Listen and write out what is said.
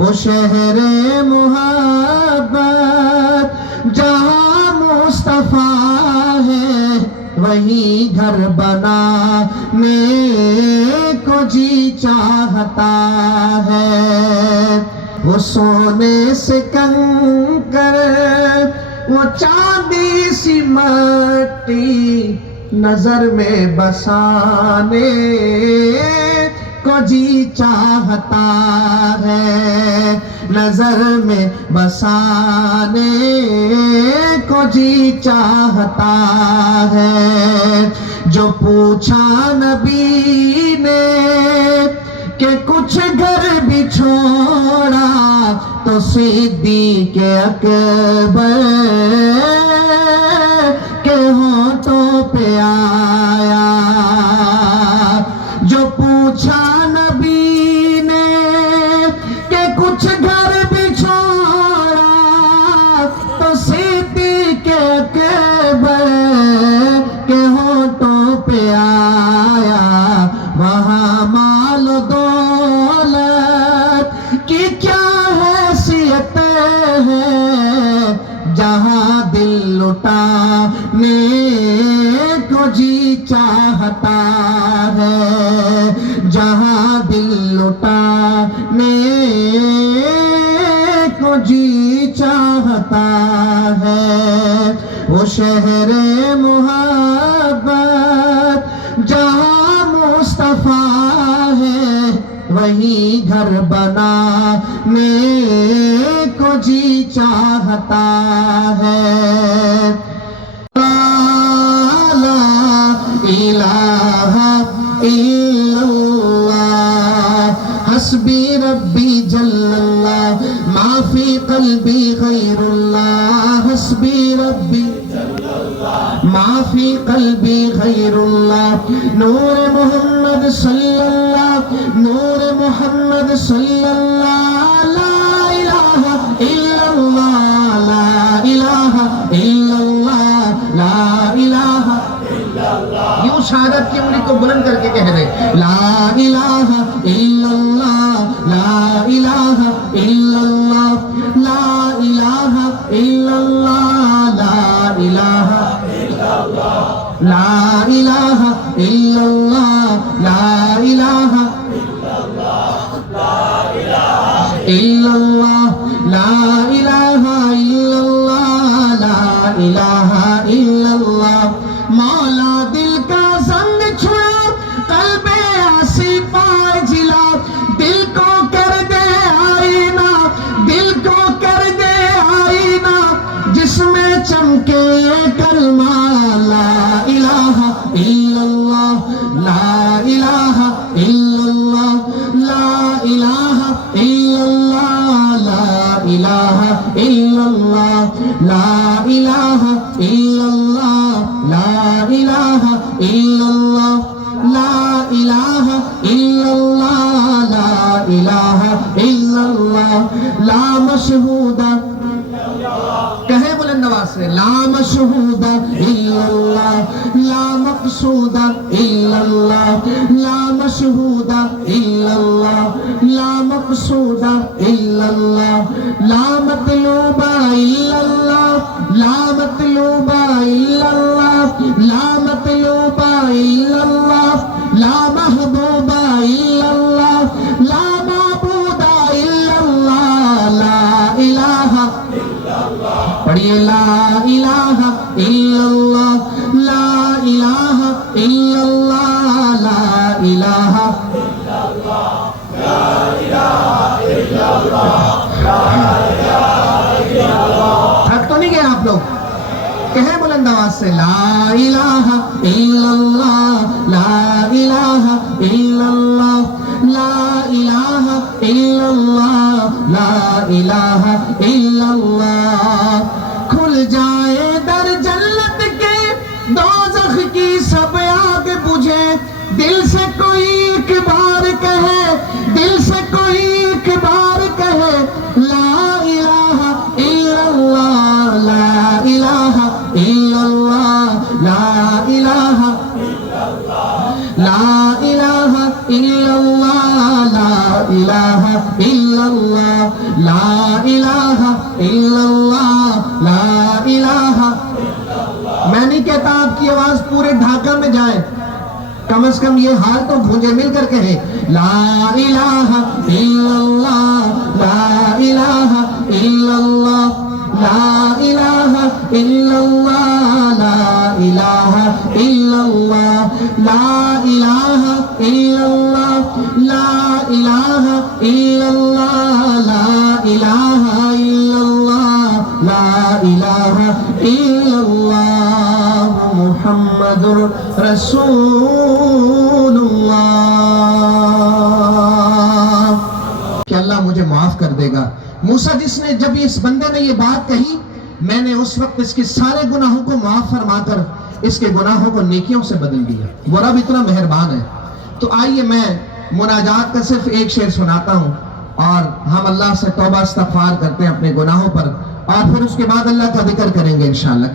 वो शहरे मोहब्बत जहाँ मुस्तफा है, वहीं घर बनाने को जी चाहता है। वो सोने से कंकर, वो चांदी सी मट्टी नजर में बसाने को जी चाहता है, नजर में बसाने को जी चाहता है। जो पूछा नबी ने कि कुछ घर भी छोड़ा, तो सिद्दीक़ अकबर के होठों पे आया। जो पूछा नबी ने कि कुछ घर भी छोड़ा, तो सिद्दीक़ अकबर के होठों पे आया। वहाँ माल दौलत की क्या हैसियत है, जहाँ दिल लुटाने को जी चाहता है, जहाँ दिल लुटाने को जी चाहता है। वो शहरे मोहब्बत जहाँ मुस्तफा है, वहीं घर बनाने को जी चाहता है। ला इलाहा इल्लल्लाह हस्बी रब्बी जल्लल्लाह माफी क़ल्बी गैरुल्लाह हस्बी रब्बी माफी क़ल्बी गैरुल्लाह। नूर मोहम्मद सल्लल्लाह, नूर मोहम्मद सल्लल्लाह। ला इलाहा इल्लल्लाह, ला इलाहा इल्लल्लाह, ला इलाहा इल्लल्लाह। यूं शहादत की उंगली को बुलंद करके कह दे, ला इलाहा इल्लल्लाह, ला इलाहा इल्लल्लाह, ला इलाहा इल्लल्लाह, ला इलाहा ला इलाहा इल्लल्लाह, ला इलाहा इल्लल्लाह, ला इलाहा इल्लल्लाह, ला इलाहा इल्लल्लाह। मौला दिल का संग छुड़ा, कल्बे आसी पाए जिला, दिल को कर दे आईना, दिल को कर दे आईना, जिसमें चमके ये कलमा। ला इलाहा इल्लल्लाह, ला इलाहा इल्लल्लाह, ला इलाहा इल्लल्लाह, ला इलाहा इल्लल्लाह, ला इलाहा इल्लल्लाह, ला इलाहा इल्लल्लाह, ला इलाहा इल्लल्लाह, ला इलाहा इल्लल्लाह। ला मशहूदा कहे बुलंद आवाज से, ला मशहूदा इल्लल्लाह, ला मक़सूदा इल्लल्लाह, ला मशहूदा इल्लल्लाह, ला मक़सूदा इल्लल्लाह, ला मतलूबा इल्लल्लाह, ला मतलूबा इल्लल्लाह, ला मतलूबा इल्लल्लाह, ला महबूबा इल्लल्लाह, ला माबूदा इल्लल्लाह, ला इलाहा पढ़िए, ला इलाहा इल्लल्लाह, ला इलाहा इल्लल्लाह, ला इलाहा इल्लल्लाह, ला इलाहा इल्लल्लाह, ला इलाहा इल्लल्लाह। थक तो नहीं गए आप लोग? कहे बुलंद आवाज से, ला इलाहा इल्लल्लाह, ला इलाहा इल्लल्लाह, ला इलाहा इल्लल्लाह, ला इलाहा इल्लल्लाह। खुल जाए दर जन्नत के, दोज़ख की सब आग बुझे, दिल से कोई एक बार कहे, दिल से कोई एक बार कहे, ला इलाहा इल्लल्लाह, ला इलाहा इल्लल्लाह, ला इलाहा لا إله إلا الله لا إله إلا الله इल्लल्लाह, ला इलाहा। मैं नहीं कहता आपकी आवाज पूरे ढाका में जाए, कम से कम ये हाल तो गूंजे मिलकर कहे, ला इलाहा इल्लल्लाह, ला इलाहा इल्लल्लाह, ला इलाहा इल्लल्लाह, ला इलाहा इल्लल्लाह, ला इलाहा इल्लल्लाह, ला इलाहा इल्लल्लाह, ला इलाहा इल्लल्लाह, ला इलाहा इल्लल्लाह, मुहम्मदुर रसूलुल्लाह। कि अल्लाह मुझे माफ कर देगा। मूसा जिसने, जब इस बंदे ने ये बात कही, मैंने उस वक्त इसके सारे गुनाहों को माफ फरमाकर इसके गुनाहों को नेकियों से बदल दिया। वो रब इतना मेहरबान है। तो आइए मैं मुनाजात का सिर्फ एक शेर सुनाता हूँ और हम अल्लाह से तौबा इस्तग़फ़ार करते हैं अपने गुनाहों पर, और फिर उसके बाद अल्लाह का जिक्र करेंगे इंशाअल्लाह।